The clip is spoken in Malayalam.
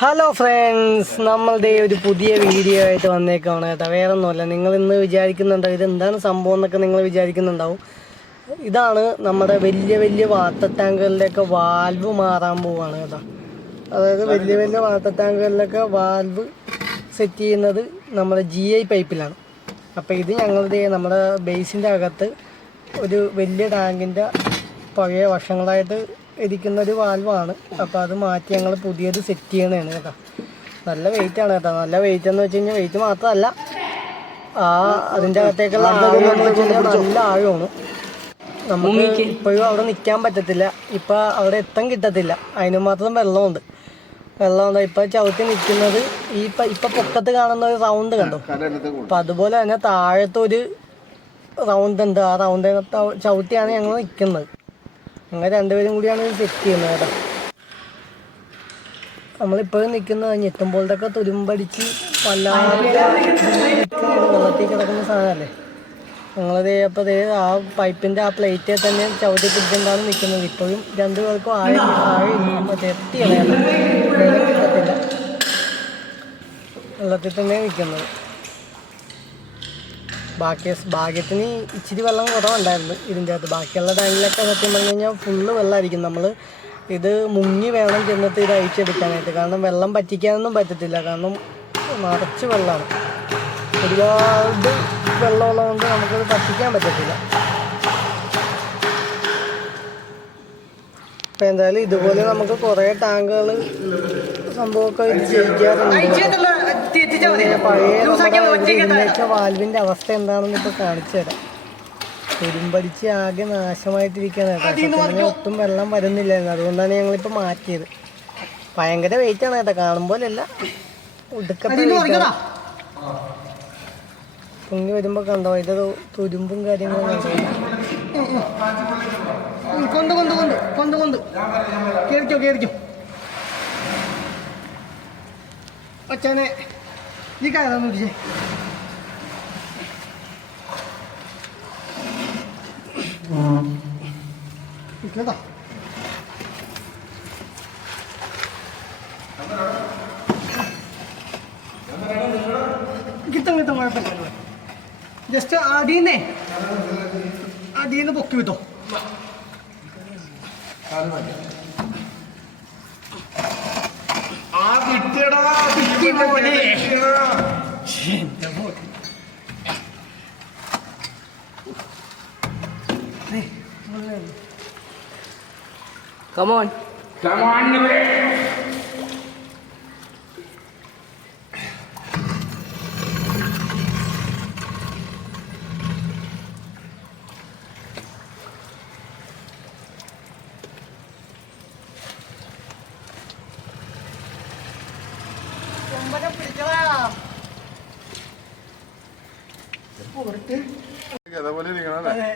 ഹലോ ഫ്രണ്ട്സ്, നമ്മളുടെ ഒരു പുതിയ വീഡിയോ ആയിട്ട് വന്നേക്കാണ് കേട്ടോ. വേറെ ഒന്നുമല്ല, നിങ്ങൾ ഇന്ന് വിചാരിക്കുന്നുണ്ടോ ഇതെന്താണ് സംഭവം എന്നൊക്കെ നിങ്ങൾ വിചാരിക്കുന്നുണ്ടാവും. ഇതാണ് നമ്മുടെ വലിയ വലിയ വാട്ടർ ടാങ്കുകളിലൊക്കെ വാൽവ് മാറാൻ പോവുകയാണ് കേട്ടോ. അതായത് വലിയ വലിയ വാട്ടർ ടാങ്കുകളിലൊക്കെ വാൽവ് സെറ്റ് ചെയ്യുന്നത് നമ്മുടെ GI പൈപ്പിലാണ്. അപ്പോൾ ഇത് ഞങ്ങളുടെ നമ്മുടെ ബേസിൻ്റെ അകത്ത് ഒരു വലിയ ടാങ്കിൻ്റെ പഴയ വർഷങ്ങളായിട്ട് ഇരിക്കുന്നൊരു വാൽവാണ്. അപ്പോൾ അത് മാറ്റി ഞങ്ങൾ പുതിയത് സെറ്റ് ചെയ്യണതാണ് കേട്ടോ. നല്ല വെയിറ്റാണ് കേട്ടോ. നല്ല വെയിറ്റ് എന്ന് വെച്ച് കഴിഞ്ഞാൽ വെയിറ്റ് മാത്രമല്ല, അതിൻ്റെ അകത്തേക്കുള്ള ആഴമെന്ന് വെച്ച് കഴിഞ്ഞാൽ നല്ല ആഴമാണ്. നമുക്ക് ഇപ്പോഴും അവിടെ നിൽക്കാൻ പറ്റത്തില്ല, ഇപ്പം അവിടെ എത്താൻ കിട്ടത്തില്ല, അതിന് മാത്രം വെള്ളമുണ്ട്. ഇപ്പം ചവിട്ടി നിൽക്കുന്നത് ഇപ്പം പൊക്കത്ത് കാണുന്ന ഒരു റൗണ്ട് കണ്ടോ. അപ്പം അതുപോലെ തന്നെ താഴത്തൊരു റൗണ്ട് ഉണ്ട്. ആ റൗണ്ട് ചവിട്ടിയാണ് ഞങ്ങൾ നിൽക്കുന്നത്. അങ്ങനെ രണ്ടുപേരും കൂടിയാണ് ഇത് സെറ്റ് ചെയ്യുന്നത് കേട്ടോ. നമ്മളിപ്പോഴും നിൽക്കുന്നത് ഞെട്ടുമ്പോഴത്തൊക്കെ തുരുമ്പടിച്ച് വല്ലാതെ വെള്ളത്തിൽ കിടക്കുന്ന സാധനമല്ലേ. ഞങ്ങളത് അപ്പോൾ ആ പൈപ്പിൻ്റെ ആ പ്ലേറ്റിൽ തന്നെ ചവിട്ടി പിടിച്ചിട്ടാണ് നിൽക്കുന്നത്. ഇപ്പോഴും രണ്ടുപേർക്കും ആഴമില്ല, എത്തിയാണ് വെള്ളം കിട്ടത്തില്ല, വെള്ളത്തിൽ തന്നെ നിൽക്കുന്നത്. ഭാഗ്യത്തിന് ഇച്ചിരി വെള്ളം കുറവുണ്ടായിരുന്നു ഇതിൻ്റെ അകത്ത്. ബാക്കിയുള്ള ടാങ്കിലൊക്കെ സത്യം പറഞ്ഞു കഴിഞ്ഞാൽ ഫുള്ള് വെള്ളമായിരിക്കും. നമ്മൾ ഇത് മുങ്ങി വേണം ചെന്നിട്ട് ഇത് അഴിച്ചെടുക്കാനായിട്ട്. കാരണം വെള്ളം പറ്റിക്കാനൊന്നും പറ്റത്തില്ല, കാരണം നിറച്ച് വെള്ളമാണ്. ഒരുപാട് വെള്ളമുള്ളതുകൊണ്ട് നമുക്കത് പറ്റിക്കാൻ പറ്റത്തില്ല. അപ്പം എന്തായാലും ഇതുപോലെ നമുക്ക് കുറേ ടാങ്കുകൾ സംഭവമൊക്കെ ഇത് ചെയ്യിക്കാറുണ്ട്. പഴയ വാൽവിൻ്റെ അവസ്ഥ എന്താണെന്ന് ഇപ്പോൾ കാണിച്ചു തരാം. തുരുമ്പടിച്ച് ആകെ നാശമായിട്ടിരിക്കുകയാണ് കേട്ടോ. ഒട്ടും വെള്ളം വരുന്നില്ലായിരുന്നു, അതുകൊണ്ടാണ് ഞങ്ങളിപ്പോൾ മാറ്റിയത്. ഭയങ്കര വെയിറ്റാണ് കേട്ടോ, കാണുമ്പോഴല്ല ഒടുക്കത്തെ പൊങ്ങി വരുമ്പോൾ കണ്ടോ അതിൻ്റെ തുരുമ്പും കാര്യങ്ങളും കേറിക്കോ അച്ഛനെ ഈ കാര്യം തിരിച്ചേ. കേട്ടോ കിട്ടും കുഴപ്പമില്ല. ജസ്റ്റ് അടീന്ന് പൊക്കി വിട്ടോ. Come on. അതേപോലെ ഇരിക്കണം അല്ലേ?